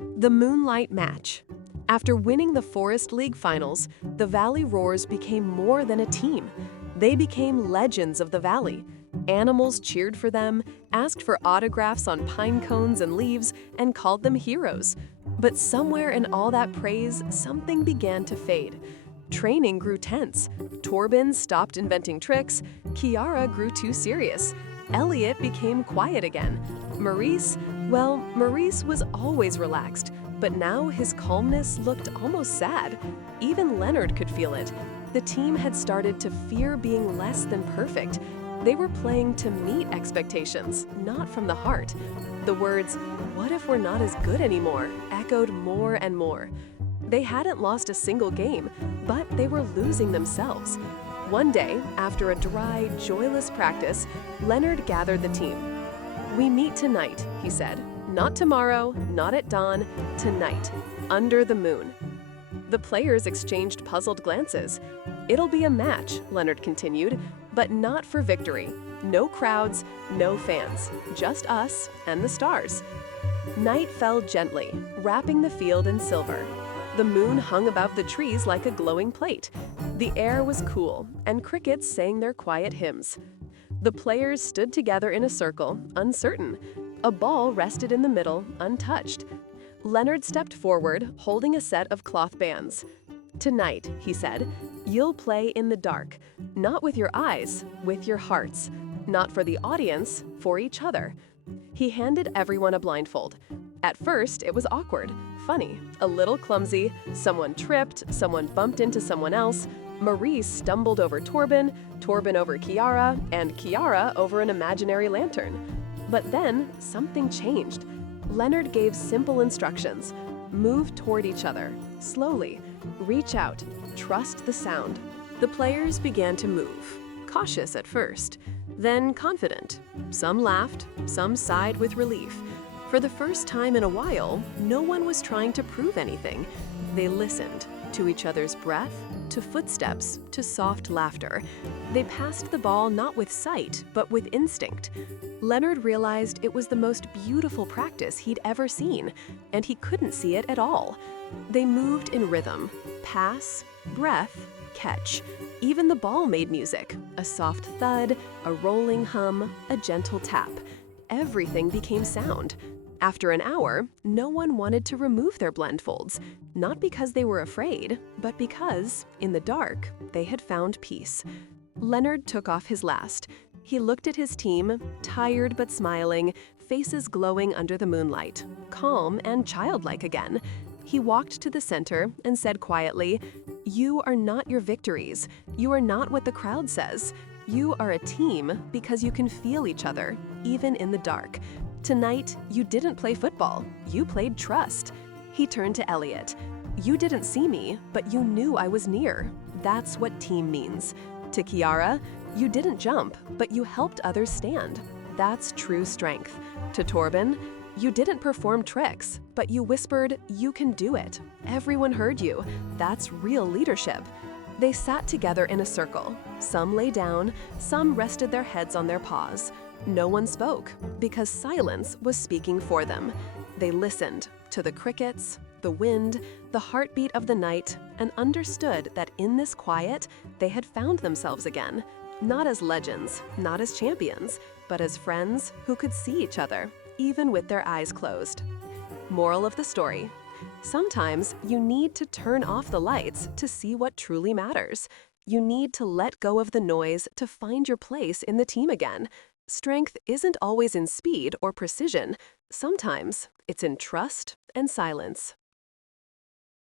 The Moonlight Match. After winning the Forest League Finals, the Valley Roars became more than a team. They became legends of the valley. Animals cheered for them, asked for autographs on pine cones and leaves, and called them heroes. But somewhere in all that praise, something began to fade. Training grew tense. Torben stopped inventing tricks. Kiara grew too serious. Elliot became quiet again. Maurice was always relaxed, but now his calmness looked almost sad. Even Leonard could feel it. The team had started to fear being less than perfect. They were playing to meet expectations, not from the heart. The words, "What if we're not as good anymore?" echoed more and more. They hadn't lost a single game, but they were losing themselves. One day, after a dry, joyless practice, Leonard gathered the team. "We meet tonight," he said. "Not tomorrow, not at dawn, tonight, under the moon." The players exchanged puzzled glances. "It'll be a match," Leonard continued, "but not for victory. No crowds, no fans, just us and the stars." Night fell gently, wrapping the field in silver. The moon hung above the trees like a glowing plate. The air was cool, and crickets sang their quiet hymns. The players stood together in a circle, uncertain. A ball rested in the middle, untouched. Leonard stepped forward, holding a set of cloth bands. "Tonight," he said, "you'll play in the dark, not with your eyes, with your hearts. Not for the audience, for each other." He handed everyone a blindfold. At first, it was awkward, funny, a little clumsy. Someone tripped, someone bumped into someone else. Maurice stumbled over Torben, Torben over Kiara, and Kiara over an imaginary lantern. But then, something changed. Leonard gave simple instructions. Move toward each other, slowly. Reach out, trust the sound. The players began to move, cautious at first, then confident. Some laughed, some sighed with relief. For the first time in a while, no one was trying to prove anything. They listened, to each other's breath, to footsteps, to soft laughter. They passed the ball not with sight, but with instinct. Leonard realized it was the most beautiful practice he'd ever seen, and he couldn't see it at all. They moved in rhythm, pass, breath, catch. Even the ball made music, a soft thud, a rolling hum, a gentle tap. Everything became sound. After an hour, no one wanted to remove their blindfolds, not because they were afraid, but because, in the dark, they had found peace. Leonard took off his last. He looked at his team, tired but smiling, faces glowing under the moonlight, calm and childlike again. He walked to the center and said quietly, "You are not your victories. You are not what the crowd says. You are a team because you can feel each other, even in the dark. Tonight, you didn't play football. You played trust." He turned to Elliot. "You didn't see me, but you knew I was near. That's what team means." To Kiara, "You didn't jump, but you helped others stand. That's true strength." To Torben, "You didn't perform tricks, but you whispered, 'You can do it.' Everyone heard you. That's real leadership." They sat together in a circle. Some lay down, some rested their heads on their paws. No one spoke, because silence was speaking for them. They listened to the crickets, the wind, the heartbeat of the night, and understood that in this quiet, they had found themselves again. Not as legends, not as champions, but as friends who could see each other, even with their eyes closed. Moral of the story: sometimes you need to turn off the lights to see what truly matters. You need to let go of the noise to find your place in the team again. Strength isn't always in speed or precision. Sometimes it's in trust and silence.